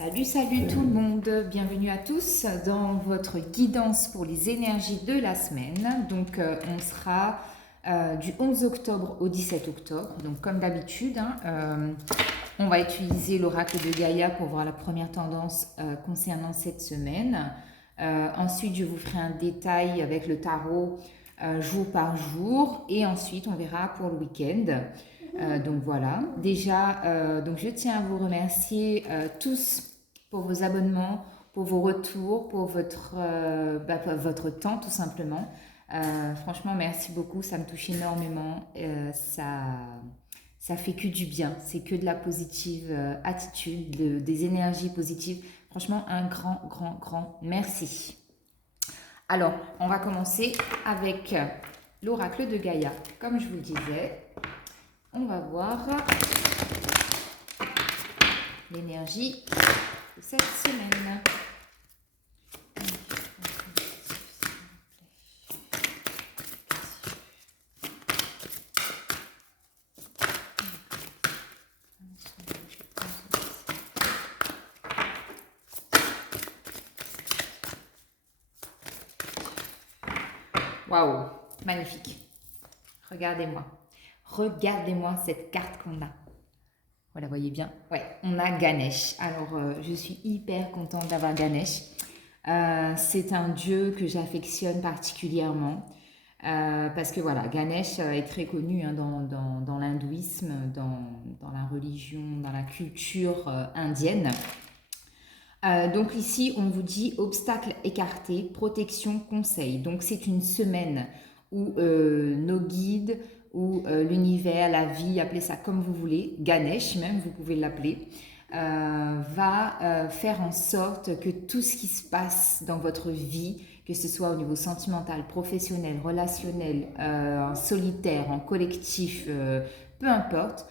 Salut, salut tout le monde, bienvenue à tous dans votre guidance pour les énergies de la semaine. Donc on sera du 11 octobre au 17 octobre, donc comme d'habitude, on va utiliser l'oracle de Gaïa pour voir la première tendance concernant cette semaine. Ensuite je vous ferai un détail avec le tarot jour par jour et ensuite on verra pour le week-end. Donc voilà, déjà, donc je tiens à vous remercier tous pour vos abonnements, pour vos retours, pour votre temps tout simplement. Franchement, merci beaucoup, ça me touche énormément. Ça fait que du bien, c'est que de la positive attitude, des énergies positives. Franchement, un grand, grand, grand merci. Alors, on va commencer avec l'oracle de Gaïa. Comme je vous le disais, on va voir l'énergie de cette semaine. Waouh, magnifique. Regardez-moi. Regardez-moi cette carte qu'on a. Vous la voyez bien? Ouais, on a Ganesh. Alors, je suis hyper contente d'avoir Ganesh. C'est un dieu que j'affectionne particulièrement. Parce que voilà, Ganesh est très connu dans l'hindouisme, dans la religion, dans la culture indienne. Donc ici, on vous dit obstacle écarté, protection, conseil. Donc c'est une semaine où nos guides, où l'univers, la vie, appelez ça comme vous voulez, Ganesh même, vous pouvez l'appeler, va faire en sorte que tout ce qui se passe dans votre vie, que ce soit au niveau sentimental, professionnel, relationnel, en solitaire, en collectif, peu importe,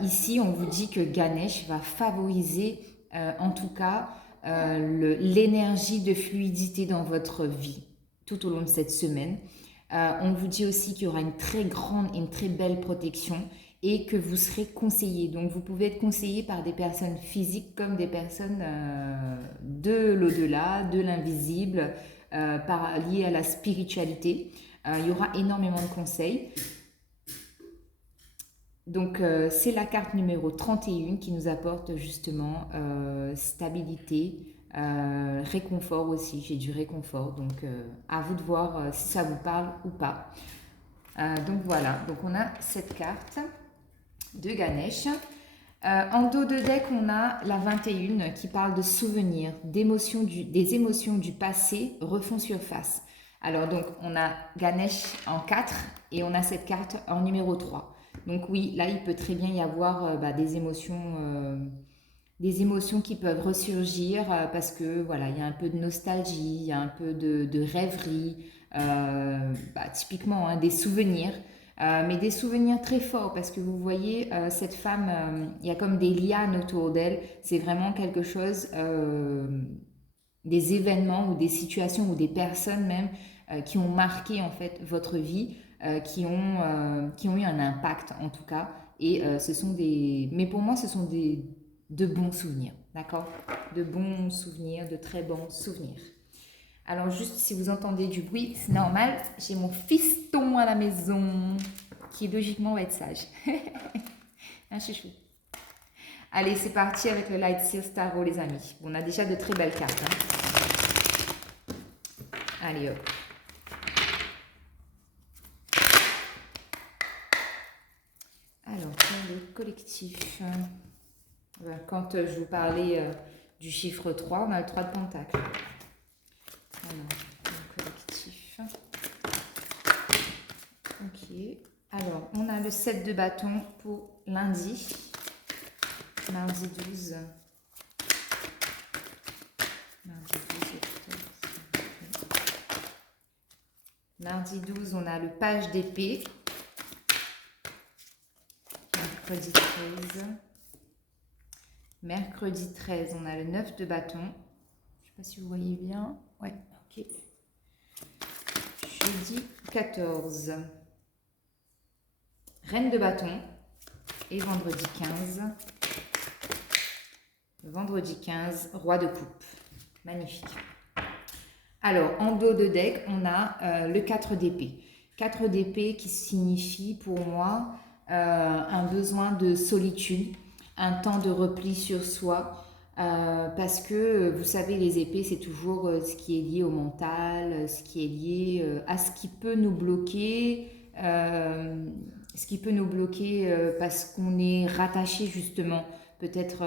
ici on vous dit que Ganesh va favoriser en tout cas l'énergie de fluidité dans votre vie tout au long de cette semaine. On vous dit aussi qu'il y aura une très grande et une très belle protection et que vous serez conseillé. Donc vous pouvez être conseillé par des personnes physiques comme des personnes de l'au-delà, de l'invisible, liées à la spiritualité. Il y aura énormément de conseils. Donc c'est la carte numéro 31 qui nous apporte justement stabilité, réconfort aussi. J'ai du réconfort, donc à vous de voir si ça vous parle ou pas. Donc voilà, donc on a cette carte de Ganesh. En dos de deck, on a la 21 qui parle de souvenirs, des émotions du passé refont surface. Alors donc on a Ganesh en 4 et on a cette carte en numéro 3. Donc oui, là il peut très bien y avoir des émotions qui peuvent ressurgir parce que voilà, il y a un peu de nostalgie, il y a un peu de rêverie, typiquement des souvenirs. Mais des souvenirs très forts parce que vous voyez cette femme, il y a comme des lianes autour d'elle. C'est vraiment quelque chose, des événements ou des situations ou des personnes même qui ont marqué en fait votre vie, qui ont eu un impact en tout cas. Et mais pour moi, ce sont de bons souvenirs, d'accord? De bons souvenirs, de très bons souvenirs. Alors juste si vous entendez du bruit, c'est normal, j'ai mon fiston à la maison qui logiquement va être sage. Un chouchou. Allez, c'est parti avec le Light Seals Tarot les amis. Bon, on a déjà de très belles cartes. Allez hop. Alors, pour le collectif, quand je vous parlais du chiffre 3, on a le 3 de Pentacle. Alors, le collectif. Ok. Alors, on a le 7 de bâton pour lundi. Mardi 12. Mardi 12 octobre. Mardi 12, on a le page d'épée. Mercredi 13. Mercredi 13, on a le 9 de bâton. Je ne sais pas si vous voyez bien. Ouais, ok. Jeudi 14. Reine de bâton. Et vendredi 15. Vendredi 15, roi de coupe. Magnifique. Alors, en dos de deck, on a le 4 d'épée. 4 d'épée qui signifie pour moi un besoin de solitude, un temps de repli sur soi. Parce que, vous savez, les épées, c'est toujours ce qui est lié au mental, ce qui est lié à ce qui peut nous bloquer, parce qu'on est rattaché justement peut-être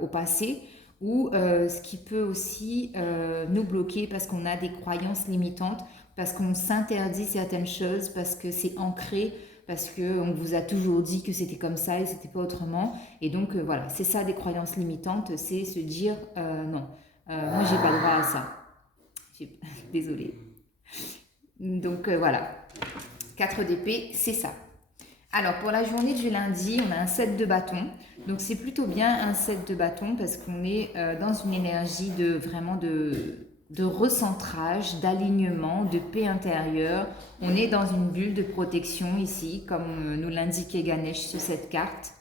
au passé, ou ce qui peut aussi nous bloquer parce qu'on a des croyances limitantes, parce qu'on s'interdit certaines choses, parce que c'est ancré, parce qu'on vous a toujours dit que c'était comme ça et c'était pas autrement. Et donc voilà, c'est ça des croyances limitantes, c'est se dire non, moi j'ai pas le droit à ça. Désolée. Donc voilà, 4 d'épée, c'est ça. Alors pour la journée du lundi, on a un 7 de bâton. Donc c'est plutôt bien un 7 de bâton parce qu'on est dans une énergie de vraiment de recentrage, d'alignement, de paix intérieure. On est dans une bulle de protection ici, comme nous l'indiquait Ganesh sur cette carte.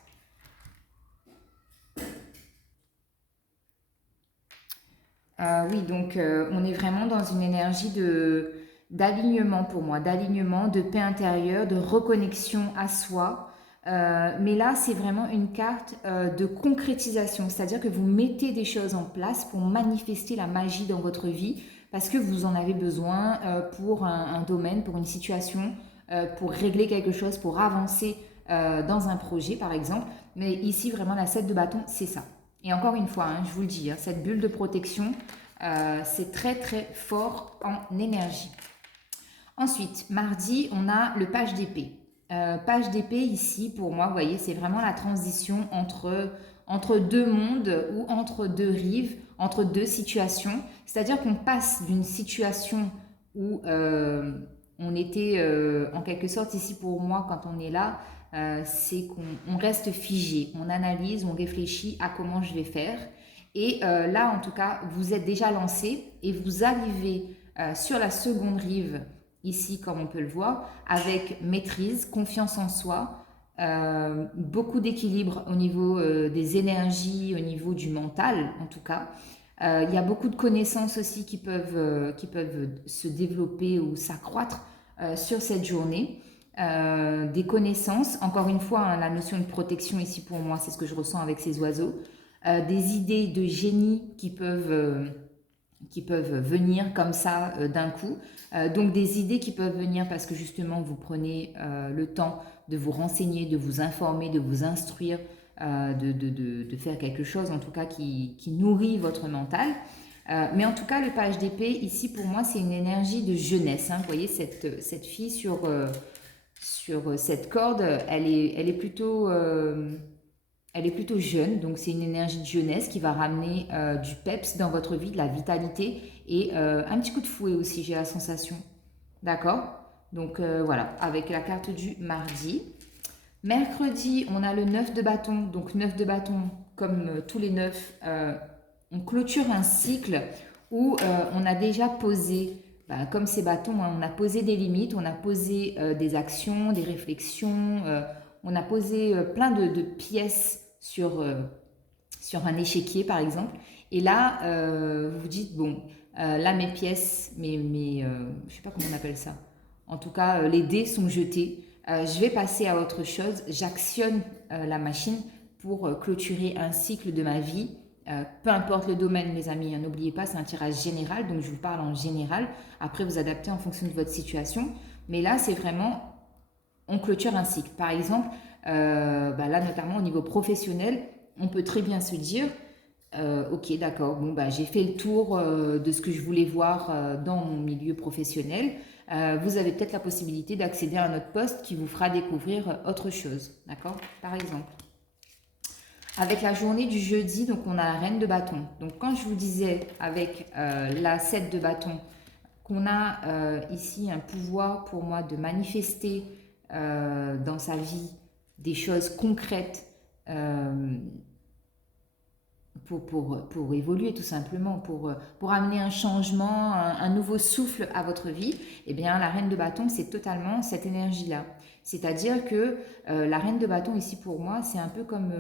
Oui, donc on est vraiment dans une énergie d'alignement pour moi, d'alignement, de paix intérieure, de reconnexion à soi. Mais là, c'est vraiment une carte de concrétisation, c'est-à-dire que vous mettez des choses en place pour manifester la magie dans votre vie, parce que vous en avez besoin pour un domaine, pour une situation, pour régler quelque chose, pour avancer dans un projet, par exemple. Mais ici, vraiment, la 7 de bâton, c'est ça. Et encore une fois, hein, je vous le dis, hein, cette bulle de protection, c'est très très fort en énergie. Ensuite, mardi, on a le page d'épée. Page d'épée ici, pour moi, vous voyez, c'est vraiment la transition entre deux mondes ou entre deux rives, entre deux situations. C'est-à-dire qu'on passe d'une situation où on était en quelque sorte ici pour moi, quand on est là, c'est qu'on reste figé, on analyse, on réfléchit à comment je vais faire. Et là, en tout cas, vous êtes déjà lancé et vous arrivez sur la seconde rive, ici, comme on peut le voir, avec maîtrise, confiance en soi, beaucoup d'équilibre au niveau des énergies, au niveau du mental, en tout cas. Il y a beaucoup de connaissances aussi qui peuvent se développer ou s'accroître sur cette journée. Des connaissances, encore une fois, hein, la notion de protection ici pour moi, c'est ce que je ressens avec ces oiseaux. Des idées de génie qui peuvent venir comme ça d'un coup. Donc des idées qui peuvent venir parce que justement vous prenez le temps de vous renseigner, de vous informer, de vous instruire, de faire quelque chose en tout cas qui nourrit votre mental. Mais en tout cas, le page d'épée, ici pour moi, c'est une énergie de jeunesse. Hein. Vous voyez, cette fille sur cette corde, elle est plutôt jeune, donc c'est une énergie de jeunesse qui va ramener du peps dans votre vie, de la vitalité et un petit coup de fouet aussi, j'ai la sensation. D'accord. Donc voilà, avec la carte du mardi. Mercredi, on a le 9 de bâton. Donc 9 de bâton, comme tous les 9, on clôture un cycle où on a déjà posé, comme ces bâtons, hein, on a posé des limites, on a posé des actions, des réflexions, on a posé plein de pièces sur un échiquier par exemple. Et là, vous vous dites, bon, là mes pièces, je sais pas comment on appelle ça. En tout cas, les dés sont jetés. Je vais passer à autre chose. J'actionne la machine pour clôturer un cycle de ma vie. Peu importe le domaine, mes amis, hein, n'oubliez pas, c'est un tirage général, donc je vous parle en général. Après, vous adaptez en fonction de votre situation. Mais là, c'est vraiment, on clôture un cycle. Par exemple, là, notamment au niveau professionnel, on peut très bien se dire, ok, d'accord, bon, j'ai fait le tour de ce que je voulais voir dans mon milieu professionnel. Vous avez peut-être la possibilité d'accéder à un autre poste qui vous fera découvrir autre chose, d'accord, par exemple. Avec la journée du jeudi, donc on a la reine de bâton. Donc quand je vous disais avec la 7 de bâton qu'on a ici un pouvoir pour moi de manifester dans sa vie des choses concrètes pour évoluer tout simplement, pour amener un changement, un nouveau souffle à votre vie, eh bien la reine de bâton, c'est totalement cette énergie-là. C'est-à-dire que la reine de bâton ici pour moi, c'est un peu comme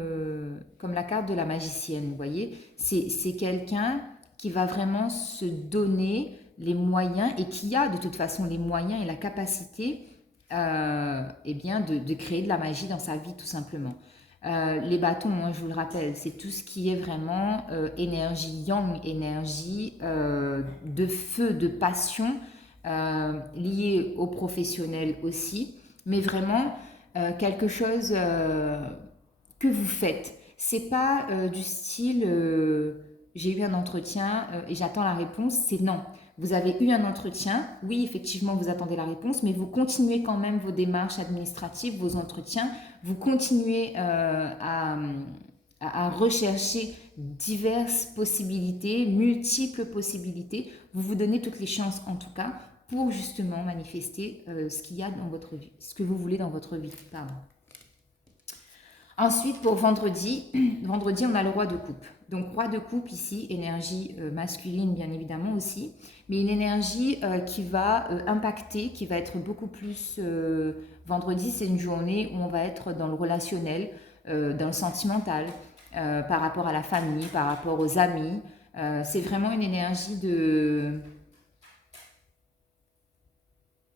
la carte de la magicienne, vous voyez. C'est quelqu'un qui va vraiment se donner les moyens et qui a de toute façon les moyens et la capacité eh bien de créer de la magie dans sa vie tout simplement. Les bâtons, hein, je vous le rappelle, c'est tout ce qui est vraiment énergie yang, énergie de feu, de passion, liée aux professionnels aussi, mais vraiment quelque chose que vous faites. C'est pas du style j'ai eu un entretien et j'attends la réponse, c'est non. Vous avez eu un entretien, oui, effectivement, vous attendez la réponse, mais vous continuez quand même vos démarches administratives, vos entretiens, vous continuez à rechercher diverses possibilités, multiples possibilités. Vous vous donnez toutes les chances, en tout cas, pour justement manifester ce qu'il y a dans votre vie, ce que vous voulez dans votre vie. Pardon. Ensuite, pour vendredi, vendredi, on a le roi de coupe. Donc, roi de coupe ici, énergie masculine bien évidemment aussi, mais une énergie qui va impacter, qui va être beaucoup plus... vendredi, c'est une journée où on va être dans le relationnel, dans le sentimental, par rapport à la famille, par rapport aux amis. C'est vraiment une énergie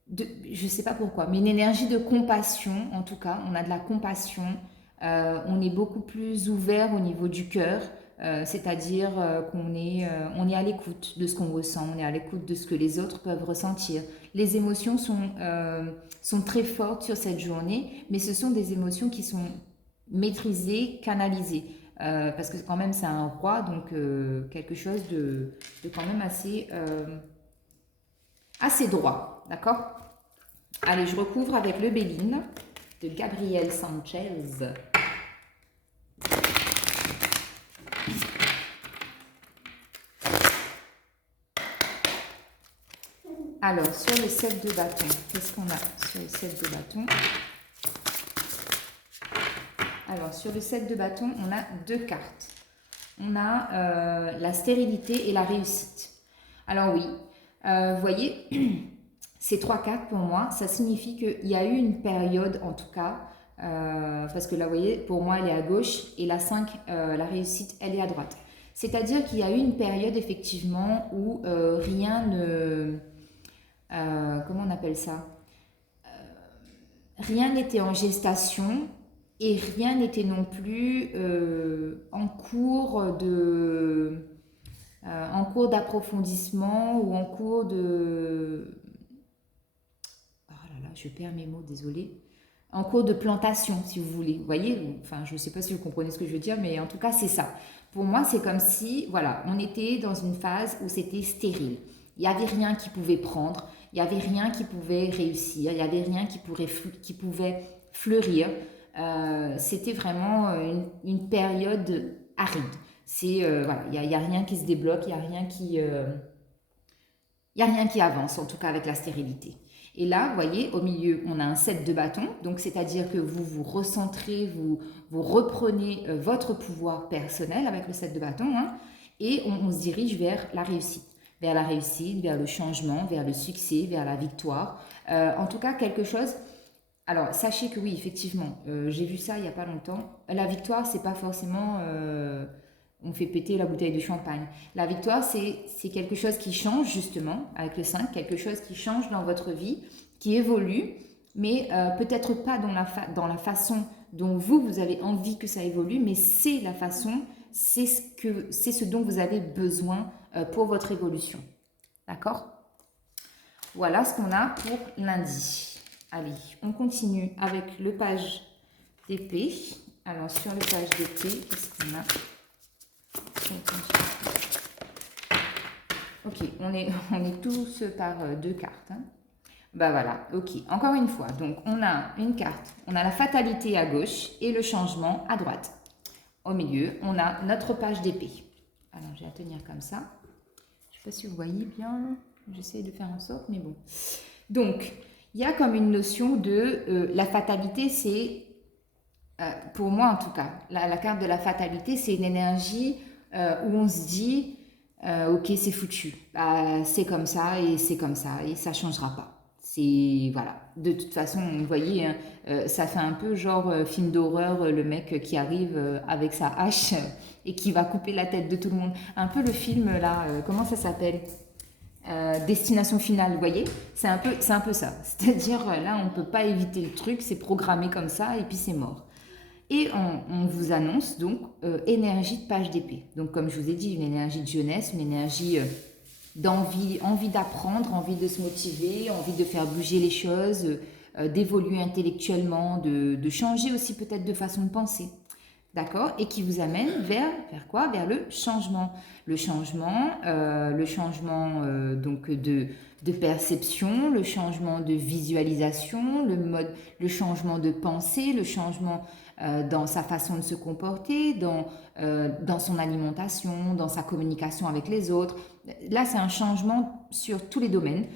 je ne sais pas pourquoi, mais une énergie de compassion, en tout cas, on a de la compassion, on est beaucoup plus ouvert au niveau du cœur, c'est-à-dire on est à l'écoute de ce qu'on ressent, on est à l'écoute de ce que les autres peuvent ressentir. Les émotions sont très fortes sur cette journée, mais ce sont des émotions qui sont maîtrisées, canalisées. Parce que quand même c'est un roi, donc quelque chose de quand même assez droit, d'accord? Allez, je recouvre avec le Béline de Gabriel Sanchez. Alors, sur le 7 de bâton, qu'est-ce qu'on a sur le 7 de bâton? Alors, sur le 7 de bâton, on a deux cartes. On a la stérilité et la réussite. Alors oui, vous voyez, ces trois cartes pour moi, ça signifie qu'il y a eu une période en tout cas, parce que là vous voyez, pour moi elle est à gauche et la 5, la réussite, elle est à droite. C'est-à-dire qu'il y a eu une période effectivement où rien ne... comment on appelle ça? Rien n'était en gestation et rien n'était non plus en cours d'approfondissement ou en cours de... Oh là là, je perds mes mots, désolée. En cours de plantation, si vous voulez. Vous voyez, enfin, je ne sais pas si vous comprenez ce que je veux dire, mais en tout cas, c'est ça. Pour moi, c'est comme si, voilà, on était dans une phase où c'était stérile. Il n'y avait rien qui pouvait prendre, il n'y avait rien qui pouvait réussir, il n'y avait rien qui pouvait fleurir. C'était vraiment une période aride. C'est voilà, il y a rien qui se débloque, il y a rien qui avance, en tout cas avec la stérilité. Et là, vous voyez, au milieu, on a un 7 de bâton, donc c'est-à-dire que vous vous recentrez, vous reprenez votre pouvoir personnel avec le 7 de bâton, hein, et on se dirige vers la réussite, vers le changement, vers le succès, vers la victoire. En tout cas, quelque chose... Alors, sachez que oui, effectivement, j'ai vu ça il n'y a pas longtemps. La victoire, c'est pas forcément... on fait péter la bouteille de champagne. La victoire, c'est quelque chose qui change justement, avec le 5, quelque chose qui change dans votre vie, qui évolue, mais peut-être pas dans la façon dont vous avez envie que ça évolue, mais c'est la façon, c'est ce dont vous avez besoin pour votre évolution. D'accord? Voilà ce qu'on a pour lundi. Allez, on continue avec le page d'épée. Alors, sur le page d'épée, qu'est-ce qu'on a? Ok, on est tous par deux cartes. Hein. Bah voilà, ok. Encore une fois, donc on a une carte, on a la fatalité à gauche et le changement à droite. Au milieu, on a notre page d'épée. Alors, je vais la tenir comme ça. Je ne sais pas si vous voyez bien. J'essaie de faire en sorte, mais bon. Donc, il y a comme une notion de la fatalité, c'est, pour moi en tout cas, la carte de la fatalité, c'est une énergie où on se dit, ok, c'est foutu, bah, c'est comme ça et c'est comme ça et ça changera pas. C'est voilà. De toute façon, vous voyez, hein, ça fait un peu genre film d'horreur, le mec qui arrive avec sa hache et qui va couper la tête de tout le monde. Un peu le film là, comment ça s'appelle? Destination finale, vous voyez, c'est un peu ça. C'est-à-dire là, on ne peut pas éviter le truc, c'est programmé comme ça et puis c'est mort. Et on vous annonce donc énergie de page d'épée. Donc comme je vous ai dit, une énergie de jeunesse, une énergie d'envie, envie d'apprendre, envie de se motiver, envie de faire bouger les choses, d'évoluer intellectuellement, de changer aussi peut-être de façon de penser. D'accord? Et qui vous amène vers quoi? Vers le changement. Le changement donc de perception, le changement de visualisation, le changement de pensée, le changement dans sa façon de se comporter, dans son alimentation, dans sa communication avec les autres. Là, c'est un changement sur tous les domaines.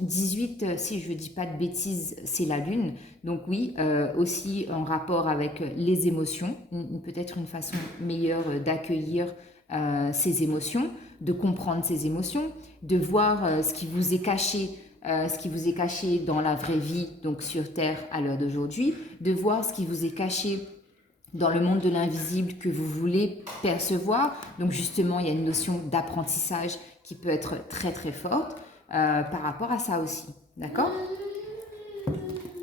18, si je ne dis pas de bêtises, c'est la lune. Donc oui, aussi en rapport avec les émotions, peut-être une façon meilleure d'accueillir ces émotions, de comprendre ces émotions, de voir ce qui vous est caché. Ce qui vous est caché dans la vraie vie, donc sur Terre à l'heure d'aujourd'hui, de voir ce qui vous est caché dans le monde de l'invisible que vous voulez percevoir. Donc justement, il y a une notion d'apprentissage qui peut être très très forte par rapport à ça aussi. D'accord?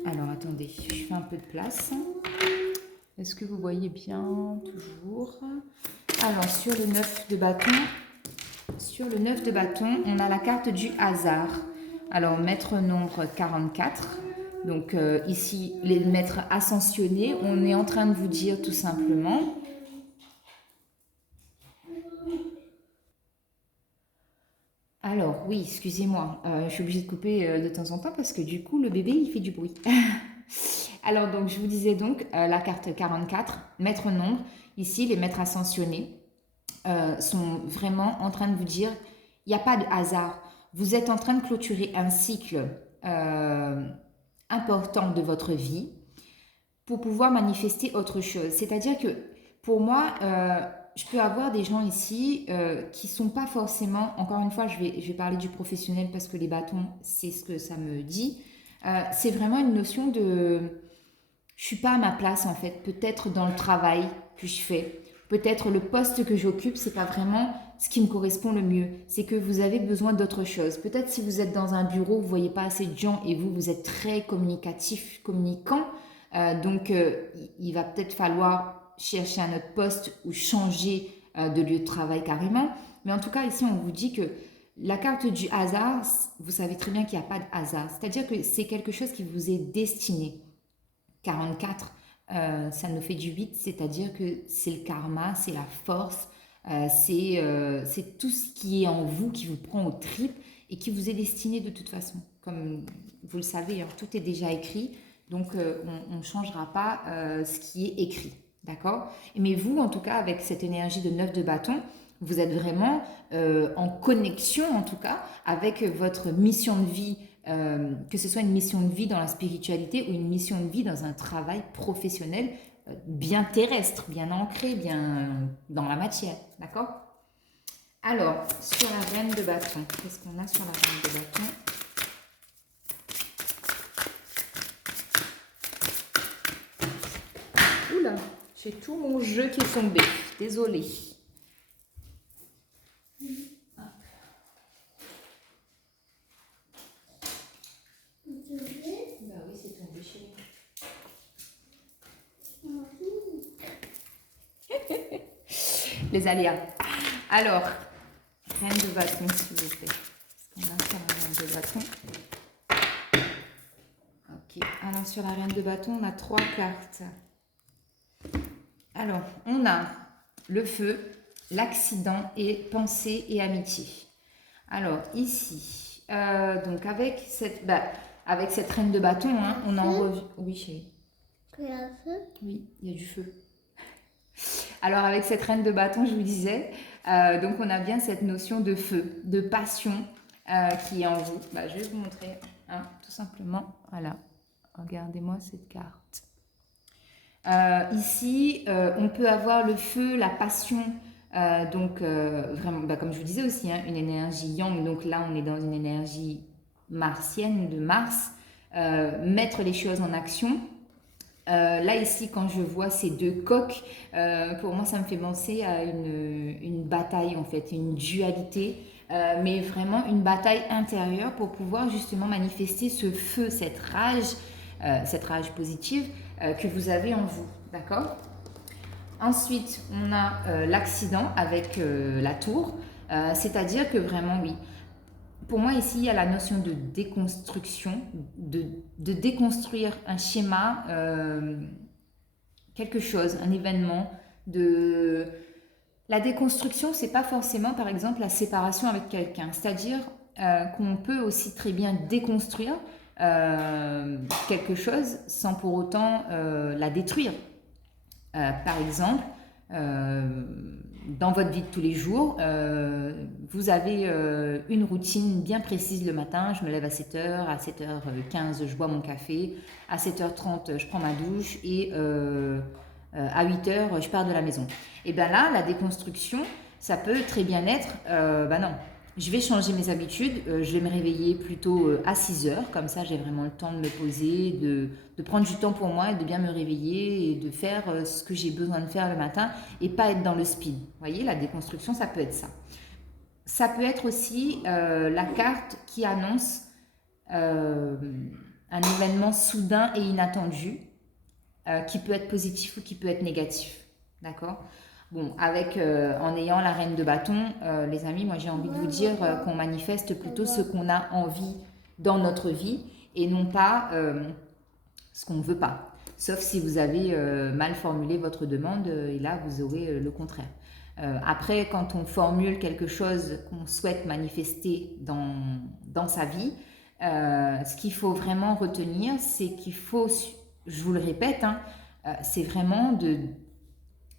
Alors attendez, je fais un peu de place. Est-ce que vous voyez bien toujours? Alors sur le 9 de bâton, on a la carte du hasard. Alors maître nombre 44. Donc ici, les maîtres ascensionnés, on est en train de vous dire tout simplement. Alors oui, excusez-moi, je suis obligée de couper de temps en temps parce que du coup le bébé il fait du bruit. Alors donc je vous disais donc la carte 44, maître nombre, ici les maîtres ascensionnés sont vraiment en train de vous dire il n'y a pas de hasard. Vous êtes en train de clôturer un cycle important de votre vie pour pouvoir manifester autre chose. C'est-à-dire que pour moi, je peux avoir des gens ici qui ne sont pas forcément, encore une fois, je vais parler du professionnel parce que les bâtons, c'est ce que ça me dit. C'est vraiment une notion de, je suis pas à ma place en fait, peut-être dans le travail que je fais, peut-être le poste que j'occupe, c'est pas vraiment ce qui me correspond le mieux. C'est que vous avez besoin d'autre chose. Peut-être si vous êtes dans un bureau, vous voyez pas assez de gens et vous êtes très communicatif, communicant, donc il va peut-être falloir chercher un autre poste ou changer de lieu de travail carrément. Mais en tout cas, ici, on vous dit que la carte du hasard, vous savez très bien qu'il n'y a pas de hasard. C'est-à-dire que c'est quelque chose qui vous est destiné. 44, ça nous fait du 8, c'est-à-dire que c'est le karma, c'est la force, c'est tout ce qui est en vous qui vous prend aux tripes et qui vous est destiné de toute façon. Comme vous le savez, hein, tout est déjà écrit, donc on ne changera pas ce qui est écrit. D'accord? Mais vous, en tout cas, avec cette énergie de 9 de bâton, vous êtes vraiment en connexion, en tout cas, avec votre mission de vie, que ce soit une mission de vie dans la spiritualité ou une mission de vie dans un travail professionnel bien terrestre, bien ancré, bien dans la matière. D'accord? Alors, sur la reine de bâton, qu'est-ce qu'on a sur la reine de bâton? Oula, j'ai tout mon jeu qui est tombé. Désolée. Bah oui, c'est tombé chez moi. Les aléas. Alors, reine de bâton, s'il vous plaît. Qu'est-ce qu'on a sur la reine de bâton? Ok, alors sur la reine de bâton, on a 3 cartes. Alors, on a le feu, l'accident et pensée et amitié. Alors, ici, donc avec cette reine de bâton, hein, on en revient... Oui, chérie. Il y a un feu? Oui, il y a du feu. Alors, avec cette reine de bâton, je vous disais, donc on a bien cette notion de feu, de passion qui est en vous. Bah, je vais vous montrer, hein, tout simplement. Voilà, regardez-moi cette carte. Ici, on peut avoir le feu, la passion Vraiment, bah, comme je vous disais aussi, hein, une énergie yang. Donc là, on est dans une énergie martienne de Mars. Mettre les choses en action. Là ici, quand je vois ces deux coqs, pour moi, ça me fait penser à une bataille en fait, une dualité, mais vraiment une bataille intérieure pour pouvoir justement manifester ce feu, cette rage positive que vous avez en vous, d'accord? Ensuite, on a l'accident avec la tour, c'est-à-dire que vraiment, oui, pour moi, ici, il y a la notion de déconstruction, de déconstruire un schéma, quelque chose, un événement. De... La déconstruction, c'est pas forcément, par exemple, la séparation avec quelqu'un. C'est-à-dire qu'on peut aussi très bien déconstruire quelque chose sans pour autant la détruire. Par exemple, euh, dans votre vie de tous les jours, vous avez une routine bien précise le matin. Je me lève à 7h, à 7h15, je bois mon café, à 7h30, je prends ma douche et à 8h, je pars de la maison. Et bien là, la déconstruction, ça peut très bien être, bah non, je vais changer mes habitudes, je vais me réveiller plutôt à 6h, comme ça j'ai vraiment le temps de me poser, de prendre du temps pour moi et de bien me réveiller et de faire ce que j'ai besoin de faire le matin et pas être dans le speed. Vous voyez, la déconstruction, ça peut être ça. Ça peut être aussi la carte qui annonce euh, un événement soudain et inattendu qui peut être positif ou qui peut être négatif. D'accord? Bon, en ayant la reine de bâton, les amis, moi j'ai envie de vous dire qu'on manifeste plutôt ce qu'on a envie dans notre vie et non pas ce qu'on ne veut pas. Sauf si vous avez mal formulé votre demande et là vous aurez le contraire. Après, quand on formule quelque chose qu'on souhaite manifester dans sa vie, ce qu'il faut vraiment retenir, c'est qu'il faut, je vous le répète, hein, c'est vraiment de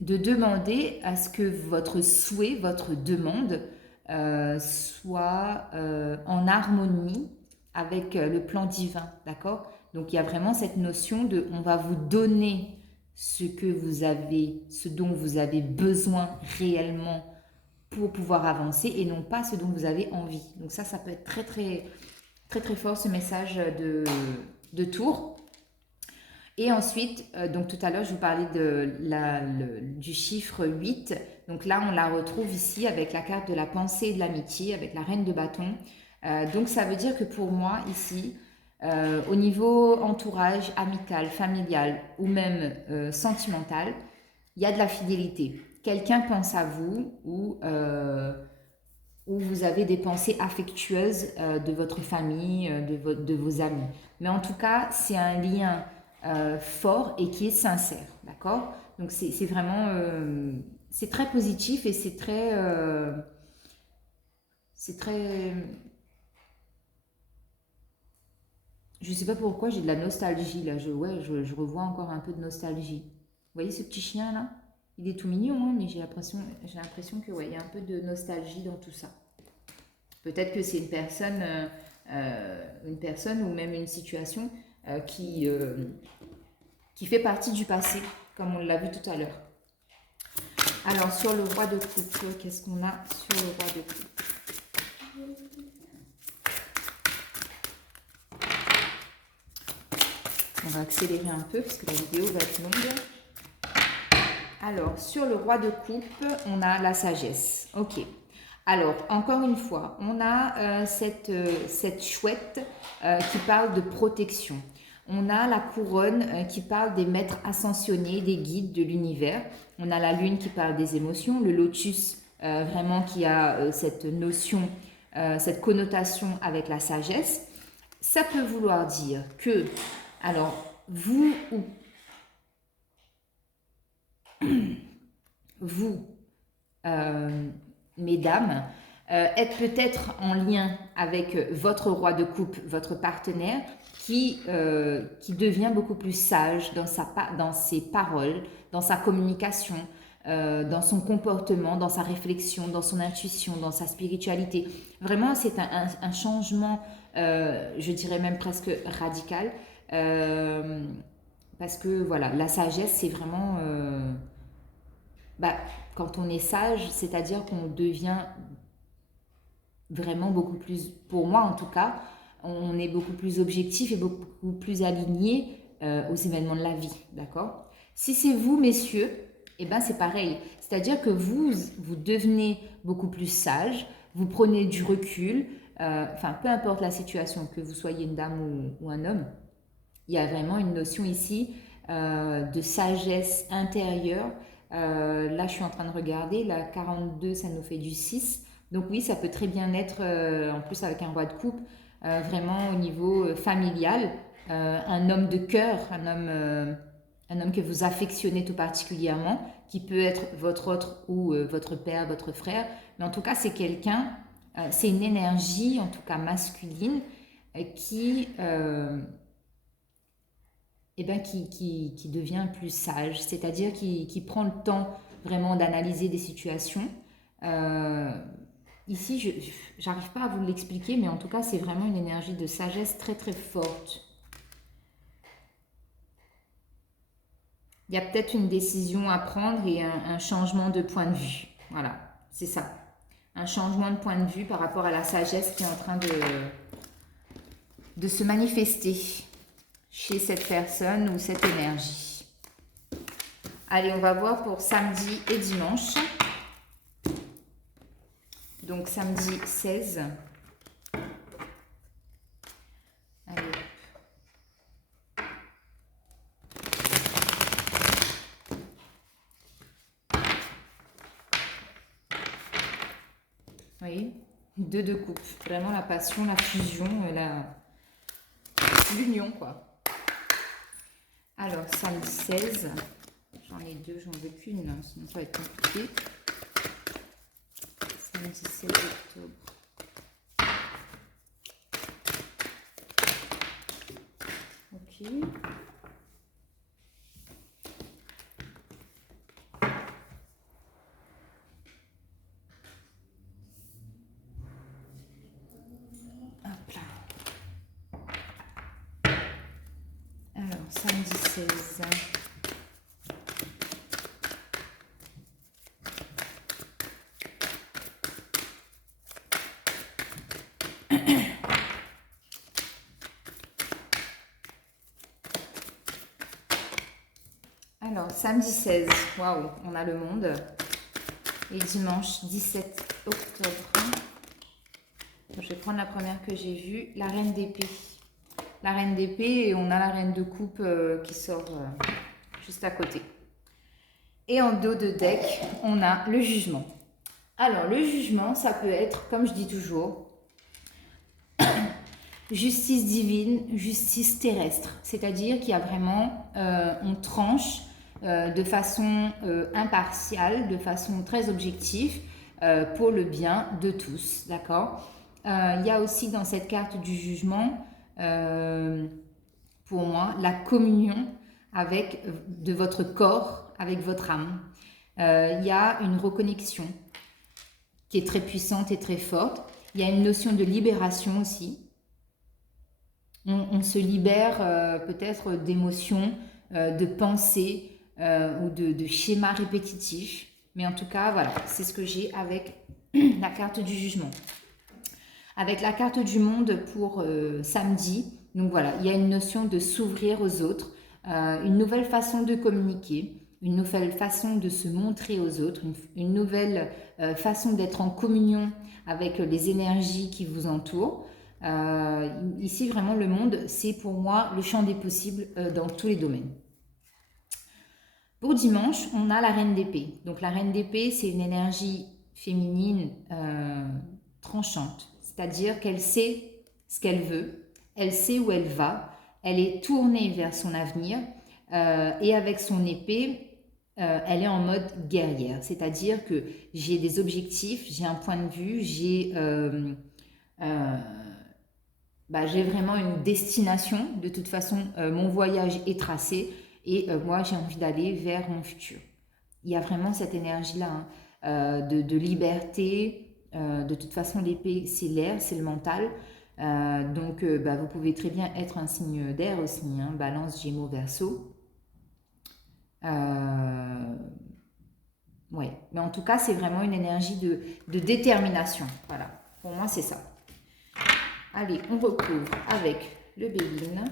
demander à ce que votre souhait, votre demande soit en harmonie avec le plan divin, d'accord? Donc il y a vraiment cette notion de on va vous donner ce que vous avez, ce dont vous avez besoin réellement pour pouvoir avancer et non pas ce dont vous avez envie. Donc ça peut être très très très très fort ce message de tour. Et ensuite, donc tout à l'heure, je vous parlais du chiffre 8. Donc là, on la retrouve ici avec la carte de la pensée et de l'amitié, avec la reine de bâton. Donc ça veut dire que pour moi, ici, au niveau entourage, amical, familial ou même sentimental, il y a de la fidélité. Quelqu'un pense à vous ou vous avez des pensées affectueuses de votre famille, de vos amis. Mais en tout cas, c'est un lien fort et qui est sincère, d'accord? Donc c'est vraiment, c'est très positif et c'est très, je sais pas pourquoi j'ai de la nostalgie là, je revois encore un peu de nostalgie. Vous voyez ce petit chien là? Il est tout mignon, hein, mais j'ai l'impression que ouais, il y a un peu de nostalgie dans tout ça. Peut-être que c'est une personne ou même une situation euh, qui, euh, qui fait partie du passé, comme on l'a vu tout à l'heure. Alors, sur le roi de coupe, qu'est-ce qu'on a sur le roi de coupe? On va accélérer un peu parce que la vidéo va être longue. Alors, sur le roi de coupe, on a la sagesse. Ok. Alors, encore une fois, on a cette chouette qui parle de protection. On a la couronne qui parle des maîtres ascensionnés, des guides de l'univers. On a la lune qui parle des émotions, le lotus vraiment qui a cette notion, cette connotation avec la sagesse. Ça peut vouloir dire que, alors, vous, mesdames, êtes peut-être en lien avec votre roi de coupe, votre partenaire, qui devient beaucoup plus sage dans ses paroles, dans sa communication, dans son comportement, dans sa réflexion, dans son intuition, dans sa spiritualité. Vraiment, c'est un changement, je dirais même presque radical, parce que voilà, la sagesse, c'est vraiment bah, quand on est sage, c'est-à-dire qu'on devient vraiment beaucoup plus, pour moi en tout cas, on est beaucoup plus objectif et beaucoup plus aligné aux événements de la vie, d'accord? Si c'est vous, messieurs, eh ben c'est pareil. C'est-à-dire que vous devenez beaucoup plus sage, vous prenez du recul, enfin, peu importe la situation, que vous soyez une dame ou un homme, il y a vraiment une notion ici de sagesse intérieure. Là, je suis en train de regarder, la 42, ça nous fait du 6. Donc oui, ça peut très bien être, en plus avec un roi de coupe, vraiment au niveau familial, un homme de cœur, un homme que vous affectionnez tout particulièrement, qui peut être votre autre ou votre père, votre frère. Mais en tout cas, c'est quelqu'un, c'est une énergie, en tout cas masculine, qui eh ben, qui devient plus sage, c'est-à-dire qui prend le temps vraiment d'analyser des situations. Euh, Ici, je n'arrive pas à vous l'expliquer, mais en tout cas, c'est vraiment une énergie de sagesse très très forte. Il y a peut-être une décision à prendre et un changement de point de vue. Voilà, c'est ça. Un changement de point de vue par rapport à la sagesse qui est en train de se manifester chez cette personne ou cette énergie. Allez, on va voir pour samedi et dimanche. Donc samedi 16. Allez. Vous voyez, deux de coupe. Vraiment la passion, la fusion, l'union, quoi. Alors, samedi 16. J'en ai deux, j'en veux qu'une, sinon ça va être compliqué. Samedi 16 octobre. Ok. Hop là. Alors, samedi 16. Alors, samedi 16, waouh, on a le monde. Et dimanche 17 octobre. Je vais prendre la première que j'ai vue, la reine d'épée. La reine d'épée et on a la reine de coupe qui sort juste à côté. Et en dos de deck, on a le jugement. Alors, le jugement, ça peut être, comme je dis toujours, justice divine, justice terrestre. C'est-à-dire qu'il y a vraiment, on tranche de façon impartiale, de façon très objective, pour le bien de tous, d'accord? Il y a aussi dans cette carte du jugement, pour moi, la communion avec de votre corps, avec votre âme. Il y a une reconnexion qui est très puissante et très forte. Il y a une notion de libération aussi. On se libère peut-être d'émotions, de pensées ou de schémas répétitifs. Mais en tout cas, voilà, c'est ce que j'ai avec la carte du jugement. Avec la carte du monde pour samedi, donc voilà, il y a une notion de s'ouvrir aux autres, une nouvelle façon de communiquer, une nouvelle façon de se montrer aux autres, une nouvelle façon d'être en communion avec les énergies qui vous entourent. Ici, vraiment, le monde, c'est pour moi le champ des possibles dans tous les domaines. Pour dimanche, on a la reine d'épée. Donc la reine d'épée, c'est une énergie féminine tranchante. C'est-à-dire qu'elle sait ce qu'elle veut, elle sait où elle va, elle est tournée vers son avenir et avec son épée, elle est en mode guerrière. C'est-à-dire que j'ai des objectifs, j'ai un point de vue, j'ai vraiment une destination. De toute façon, mon voyage est tracé et moi, j'ai envie d'aller vers mon futur. Il y a vraiment cette énergie-là de liberté. De toute façon, l'épée, c'est l'air, c'est le mental. Donc, vous pouvez très bien être un signe d'air aussi, hein, Balance, Gémeaux, Verseau. Ouais, mais en tout cas, c'est vraiment une énergie de détermination. Voilà, pour moi, c'est ça. Allez, on recouvre avec le Béline.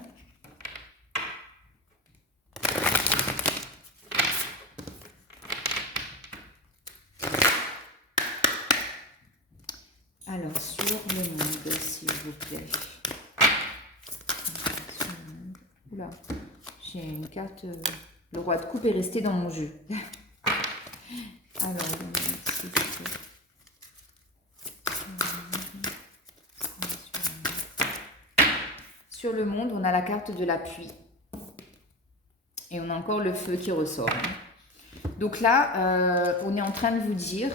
Alors, sur le monde, s'il vous plaît. Oula, j'ai une carte. Le roi de coupe est resté dans mon jeu. Alors, s'il vous plaît. Sur le monde, on a la carte de la pluie. Et on a encore le feu qui ressort. Donc là, on est en train de vous dire,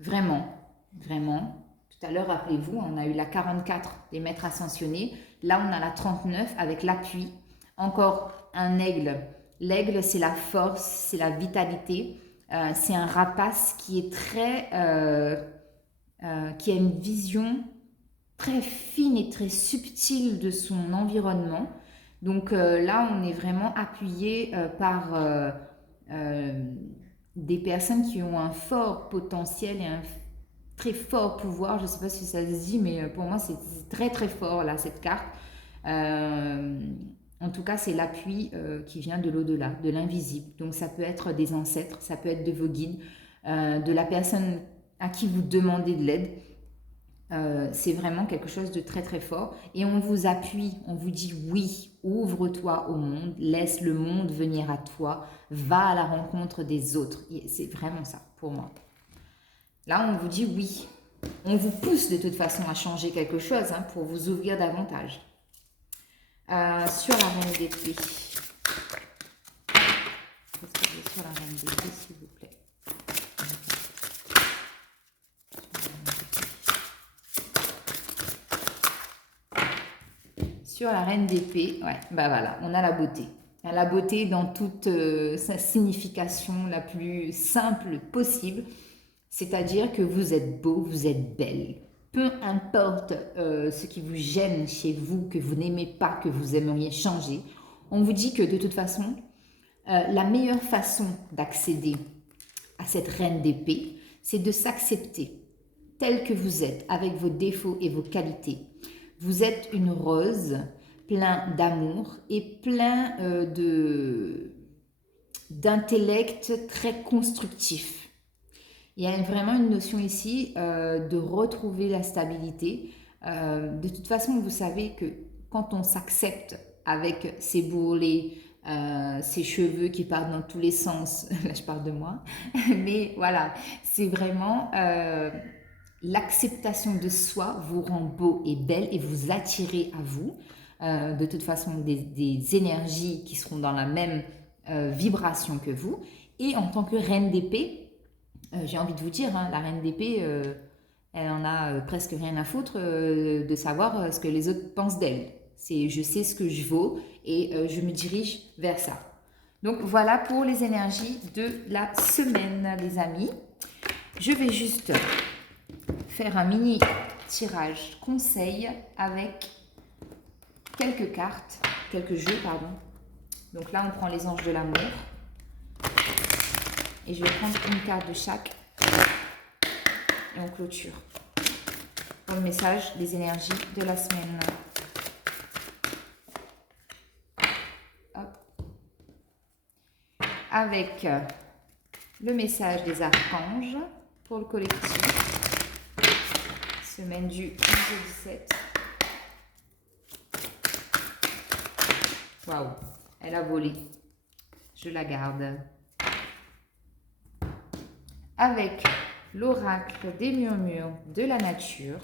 vraiment, tout à l'heure, rappelez-vous, on a eu la 44 des maîtres ascensionnés. Là, on a la 39 avec l'appui. Encore un aigle. L'aigle, c'est la force, c'est la vitalité. C'est un rapace qui est qui a une vision très fine et très subtile de son environnement. Donc là, on est vraiment appuyé par des personnes qui ont un fort potentiel et un très fort pouvoir. Je ne sais pas si ça se dit, mais pour moi, c'est très très fort là, cette carte. En tout cas, c'est l'appui qui vient de l'au-delà, de l'invisible. Donc ça peut être des ancêtres, ça peut être de vos guides, de la personne à qui vous demandez de l'aide. C'est vraiment quelque chose de très très fort et on vous appuie, on vous dit oui, ouvre-toi au monde, laisse le monde venir à toi, va à la rencontre des autres. C'est vraiment ça pour moi. Là, on vous dit oui, on vous pousse de toute façon à changer quelque chose pour vous ouvrir davantage. Sur la reine d'épée. Qu'est-ce que j'ai sur la reine d'épée, s'il vous plaît? Sur la reine d'épée, ouais, bah voilà, on a la beauté. La beauté dans toute sa signification la plus simple possible, c'est-à-dire que vous êtes beau, vous êtes belle. Peu importe ce qui vous gêne chez vous, que vous n'aimez pas, que vous aimeriez changer, on vous dit que de toute façon, la meilleure façon d'accéder à cette reine d'épée, c'est de s'accepter tel que vous êtes, avec vos défauts et vos qualités. Vous êtes une rose plein d'amour et plein d'intellect très constructif. Il y a vraiment une notion ici de retrouver la stabilité. De toute façon, vous savez que quand on s'accepte avec ses bourrelets, ses cheveux qui partent dans tous les sens, là je parle de moi, mais voilà, c'est vraiment l'acceptation de soi vous rend beau et belle et vous attirez à vous de toute façon des énergies qui seront dans la même vibration que vous. Et en tant que reine d'épée, j'ai envie de vous dire, la reine d'épée, elle en a presque rien à foutre de savoir ce que les autres pensent d'elle. C'est je sais ce que je vaux et je me dirige vers ça. Donc voilà pour les énergies de la semaine, les amis. Je vais juste faire un mini tirage conseil avec quelques cartes, quelques jeux, pardon. Donc là, on prend les anges de l'amour. Et je vais prendre une carte de chaque. Et on clôture. Pour le message des énergies de la semaine. Hop. Avec le message des archanges pour le collectif. Semaine du 11 au 17. Waouh, elle a volé. Je la garde. Avec l'oracle des murmures de la nature.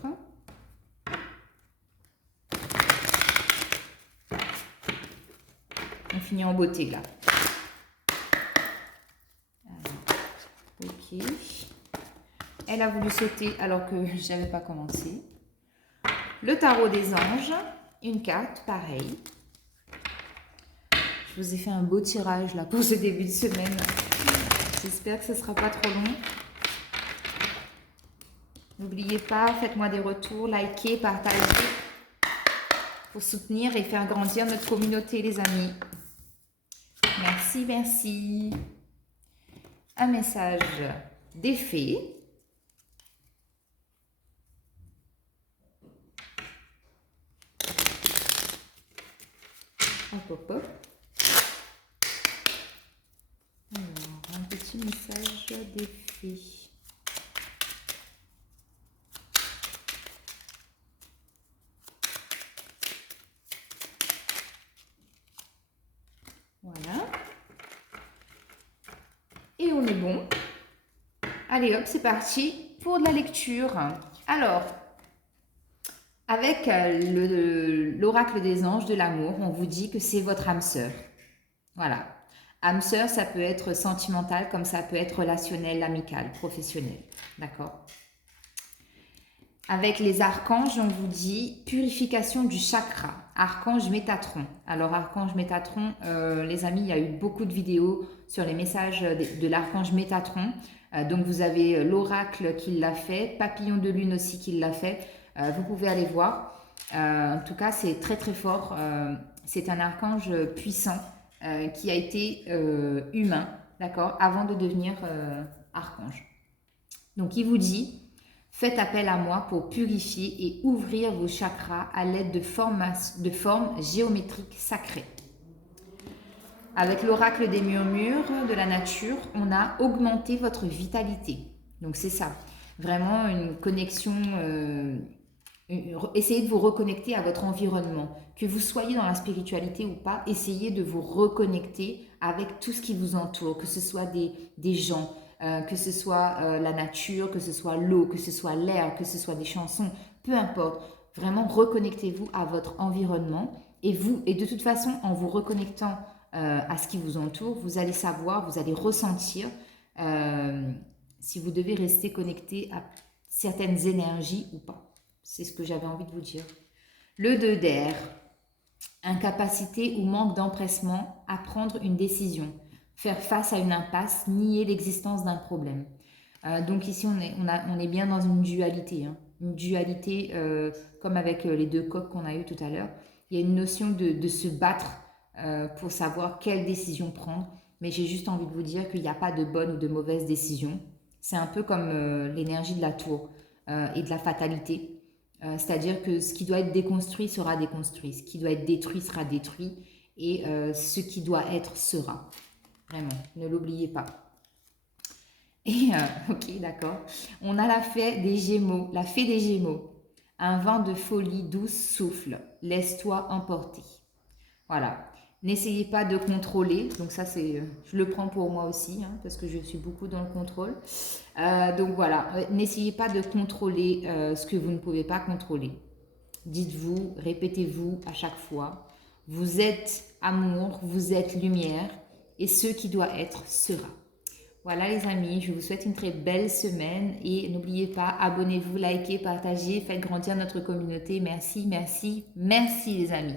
On finit en beauté là. Alors, ok. Elle a voulu sauter alors que je n'avais pas commencé. Le tarot des anges. Une carte, pareil. Je vous ai fait un beau tirage là pour ce début de semaine. J'espère que ce ne sera pas trop long. N'oubliez pas, faites-moi des retours, likez, partagez pour soutenir et faire grandir notre communauté, les amis. Merci, merci. Un message défait. Hop, hop, hop. Alors, un petit message défait. Voilà. Et on est bon. Allez hop, c'est parti pour de la lecture. Alors, avec l'oracle des anges de l'amour, on vous dit que c'est votre âme sœur. Voilà. Âme sœur, ça peut être sentimental comme ça peut être relationnel, amical, professionnel. D'accord? Avec les archanges, on vous dit purification du chakra. Archange Métatron. Alors, archange Métatron, les amis, il y a eu beaucoup de vidéos sur les messages de l'archange Métatron. Donc, vous avez l'oracle qui l'a fait, Papillon de Lune aussi qui l'a fait. Vous pouvez aller voir. En tout cas, c'est très très fort. C'est un archange puissant qui a été humain, d'accord, avant de devenir archange. Donc, il vous dit... Faites appel à moi pour purifier et ouvrir vos chakras à l'aide de formes géométriques sacrées. Avec l'oracle des murmures de la nature, on a augmenté votre vitalité. Donc c'est ça, vraiment une connexion, essayez de vous reconnecter à votre environnement. Que vous soyez dans la spiritualité ou pas, essayez de vous reconnecter avec tout ce qui vous entoure, que ce soit des gens, que ce soit la nature, que ce soit l'eau, que ce soit l'air, que ce soit des chansons, peu importe. Vraiment, reconnectez-vous à votre environnement et de toute façon, en vous reconnectant à ce qui vous entoure, vous allez savoir, vous allez ressentir si vous devez rester connecté à certaines énergies ou pas. C'est ce que j'avais envie de vous dire. Le 2 d'air, incapacité ou manque d'empressement à prendre une décision. Faire face à une impasse, nier l'existence d'un problème. Donc ici, on est bien dans une dualité. Hein. Une dualité comme avec les deux coqs qu'on a eu tout à l'heure. Il y a une notion de se battre pour savoir quelle décision prendre. Mais j'ai juste envie de vous dire qu'il n'y a pas de bonne ou de mauvaise décision. C'est un peu comme l'énergie de la tour et de la fatalité. C'est-à-dire que ce qui doit être déconstruit sera déconstruit. Ce qui doit être détruit sera détruit. Et ce qui doit être sera. Vraiment, ne l'oubliez pas. Et, ok, d'accord. On a la fée des Gémeaux, la fée des Gémeaux. Un vent de folie douce souffle. Laisse-toi emporter. Voilà. N'essayez pas de contrôler. Donc ça, je le prends pour moi aussi, hein, parce que je suis beaucoup dans le contrôle. Donc voilà. N'essayez pas de contrôler ce que vous ne pouvez pas contrôler. Dites-vous, répétez-vous à chaque fois. Vous êtes amour, vous êtes lumière. Et ce qui doit être sera. Voilà les amis, je vous souhaite une très belle semaine et n'oubliez pas, abonnez-vous, likez, partagez, faites grandir notre communauté. Merci, merci, merci les amis.